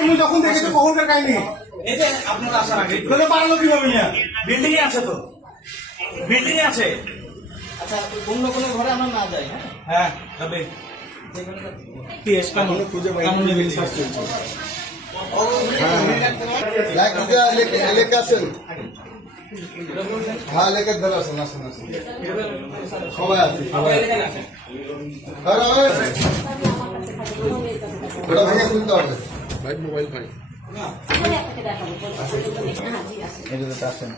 তুমি যখন দেখেছো কখনকার কাহিনী এই যে আপনারা আসার আগে পারলো কিভাবে নিয়ে বিল্ডিং এ আছে তো, বিল্ডিং এ আছে। আচ্ছা, অন্য কোনো ঘরে আমরা না যাই। হ্যাঁ, তবে টিএস কানুন খুঁজে পাই, কানুনে রিসার্চ চলছে। लेके আসেন, হ্যাঁ লেকে ধরে আসেন, আসেন আসেন, সবাই আছে, সবাই ওটা ভেঙে খুলতে হবে ভাই, মোবাইল ভাই এটাতে আসেন।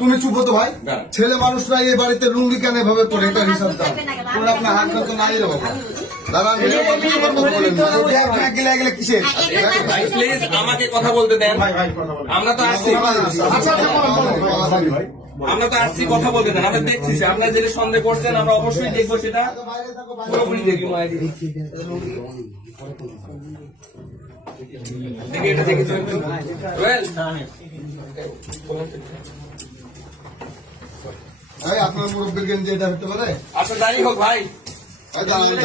তুমি চুপ হতো ভাই, ছেলে মানুষরা এই বাড়িতে লুঙ্গি কেন এভাবে পরে, এটা হিসাব দাও। তোমরা আপনার হাত তো নাই রে বাবা, দাঁড়ান কিসের, আমাকে কথা বলতে দেন। আমরা তো আসছি, আমরা তো আসছি কথা বলতে দেন। আমরা দেখছি আপনারা যেটা সন্দেহ করছেন, আমরা অবশ্যই দেখবো, সেটা পুরোপুরি দেখবো। দেখি এটা দেখি তো আপনার মুরব্বীর গেঞ্জি এটা হতে পারে। আচ্ছা, যাই হোক ভাই,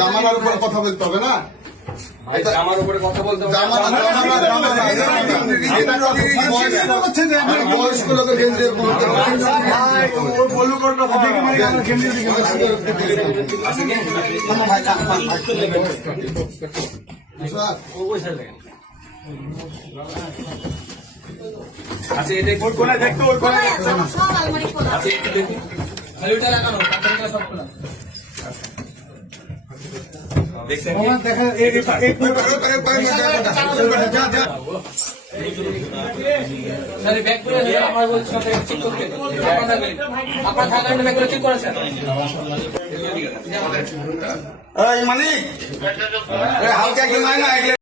জামানার উপরে কথা বলতে হবে না, আমার উপরে কথা বলতে হবে। বয়স্ক লোকের গেঞ্জি আচ্ছা, এটা দেখতে ওর কোন আচ্ছা, একটু দেখি খালিটা লাগানো, কাঁচাটা সব খোলা। দেখছেন স্যার, ব্যাক করে দিয়ে আমার বলছি চেক করতে, আপনার থাকার ব্যাক করে চেক করেছেন। মানিক হালকা কি নাই না।